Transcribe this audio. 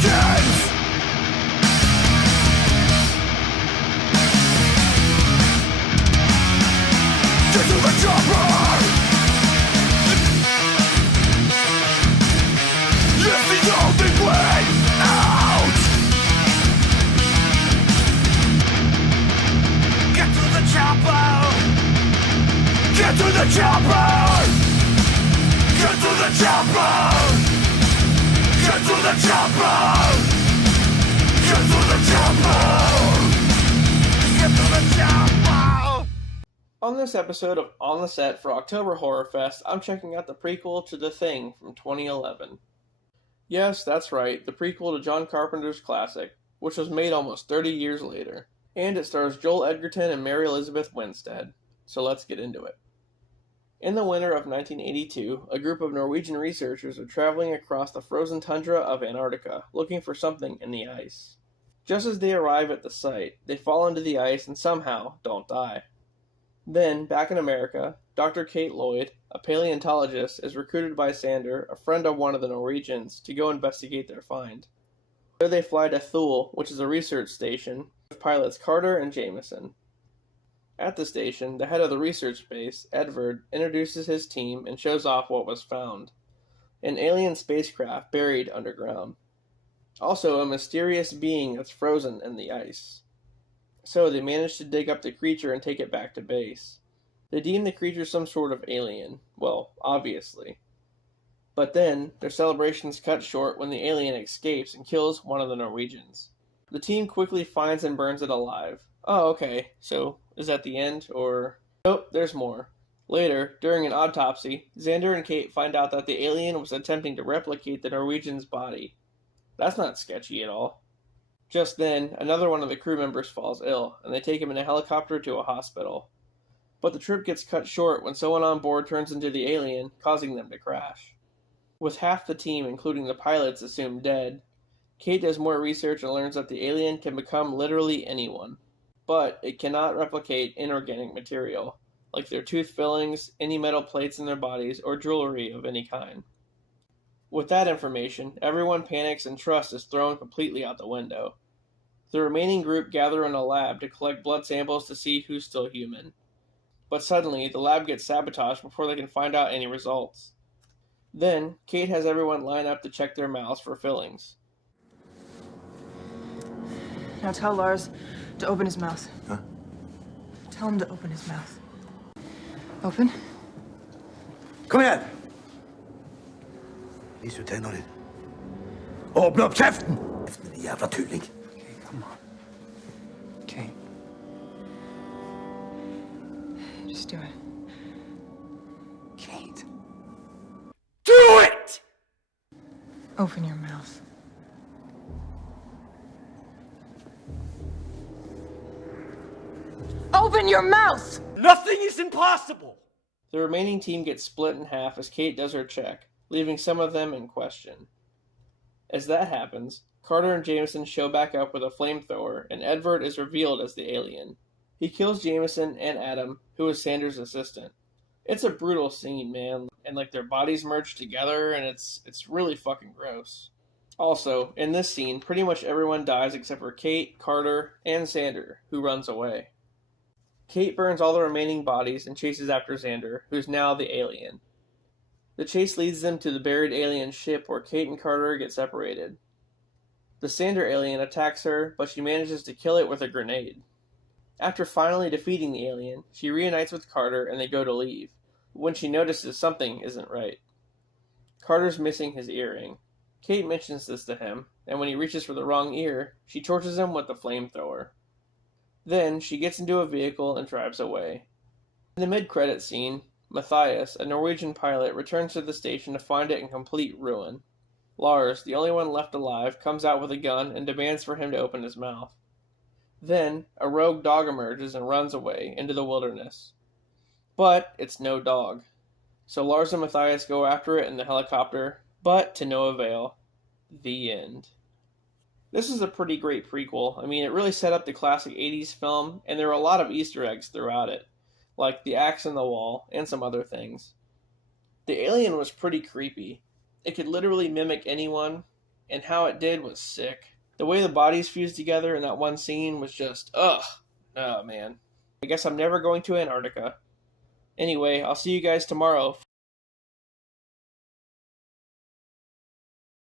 begins. Get to the chopper. It's the only way out. Get to the chopper. Get to the chopper. Get to the chopper. Get to the chopper. Get to the chopper. Get to the chopper. On this episode of On the Set for October Horrorfest, I'm checking out the prequel to The Thing from 2011. Yes, that's right, the prequel to John Carpenter's classic, which was made almost 30 years later. And it stars Joel Edgerton and Mary Elizabeth Winstead. So let's get into it. In the winter of 1982, a group of Norwegian researchers are traveling across the frozen tundra of Antarctica, looking for something in the ice. Just as they arrive at the site, they fall into the ice and somehow don't die. Then, back in America, Dr. Kate Lloyd, a paleontologist, is recruited by Sander, a friend of one of the Norwegians, to go investigate their find. There they fly to Thule, which is a research station, with pilots Carter and Jameson. At the station, the head of the research base, Edvard, introduces his team and shows off what was found: an alien spacecraft buried underground. Also, a mysterious being that's frozen in the ice. So they manage to dig up the creature and take it back to base. They deem the creature some sort of alien. Well, obviously. But then, their celebrations cut short when the alien escapes and kills one of the Norwegians. The team quickly finds and burns it alive. Oh, okay, so is that the end, or... Nope, there's more. Later, during an autopsy, Xander and Kate find out that the alien was attempting to replicate the Norwegian's body. That's not sketchy at all. Just then, another one of the crew members falls ill, and they take him in a helicopter to a hospital. But the trip gets cut short when someone on board turns into the alien, causing them to crash. With half the team, including the pilots, assumed dead, Kate does more research and learns that the alien can become literally anyone. But it cannot replicate inorganic material, like their tooth fillings, any metal plates in their bodies, or jewelry of any kind. With that information, everyone panics and trust is thrown completely out the window. The remaining group gather in a lab to collect blood samples to see who's still human. But suddenly, the lab gets sabotaged before they can find out any results. Then, Kate has everyone line up to check their mouths for fillings. Now tell Lars to open his mouth. Huh? Tell him to open his mouth. Open. Kom igjen! Vis ut tennene dine. Åpne opp kjeften! Kjeften, din jævla tulling. Okay, come on. Okay. Just do it. Kate. Do it! Open your mouth. Open your mouth! Nothing is impossible! The remaining team gets split in half as Kate does her check, leaving some of them in question. As that happens, Carter and Jameson show back up with a flamethrower, and Edvard is revealed as the alien. He kills Jameson and Adam, who is Sanders' assistant. It's a brutal scene, man, and their bodies merge together, and it's really fucking gross. Also, in this scene, pretty much everyone dies except for Kate, Carter, and Xander, who runs away. Kate burns all the remaining bodies and chases after Xander, who's now the alien. The chase leads them to the buried alien ship where Kate and Carter get separated. The Xander alien attacks her, but she manages to kill it with a grenade. After finally defeating the alien, she reunites with Carter and they go to leave, when she notices something isn't right. Carter's missing his earring. Kate mentions this to him, and when he reaches for the wrong ear, she torches him with the flamethrower. Then, she gets into a vehicle and drives away. In the mid-credit scene, Matthias, a Norwegian pilot, returns to the station to find it in complete ruin. Lars, the only one left alive, comes out with a gun and demands for him to open his mouth. Then, a rogue dog emerges and runs away into the wilderness. But it's no dog. So Lars and Matthias go after it in the helicopter, but to no avail. The end. This is a pretty great prequel. I mean, it really set up the classic 80s film, and there are a lot of Easter eggs throughout it, like the axe in the wall, and some other things. The alien was pretty creepy. It could literally mimic anyone, and how it did was sick. The way the bodies fused together in that one scene was just, ugh. Oh, man. I guess I'm never going to Antarctica. Anyway, I'll see you guys tomorrow.